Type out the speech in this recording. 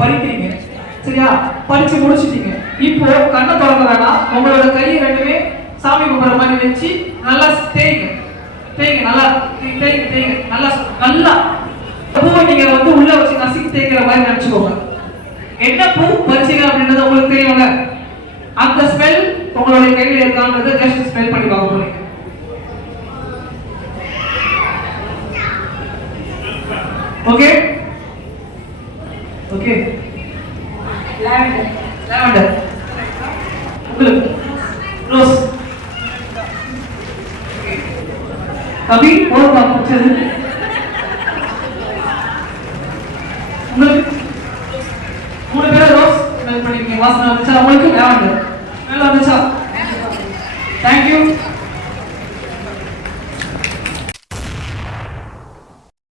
படிக்கிறீங்க. சரியா? படிச்சு முடிச்சிட்டீங்க. இப்போ கண்ணை திறக்க வேணாம். உங்களோட கையை ரெண்டுமே சாமி கும்பிட்ற மாதிரி வச்சு நல்லா தேய்ங்க. நல்லா தேய்ங்க. நல்லா பூவை நீங்க உள்ள வச்சு நசுக்கி தேய்க்கிற மாதிரி நினைச்சுக்கோங்க. என்ன பூ பறிச்சீங்க அப்படின்றது உங்களுக்கு தெரியுங்க. அந்த ஸ்மெல் உங்களுடைய கையில இருக்கான்றத ஜஸ்ட் ஸ்மெல் பண்ணி பார்க்க போறீங்க. Okay okay. லாவெண்டர் உங்களுக்கு ரோஸ். கவி ஓகே பிடிச்சது உங்களுக்கு. 3 பேரும் ரோஸ் ஸ்மெல் பண்ணிருக்கீங்க. வாசனை வந்துச்சா உங்களுக்கு? லாவெண்டர்.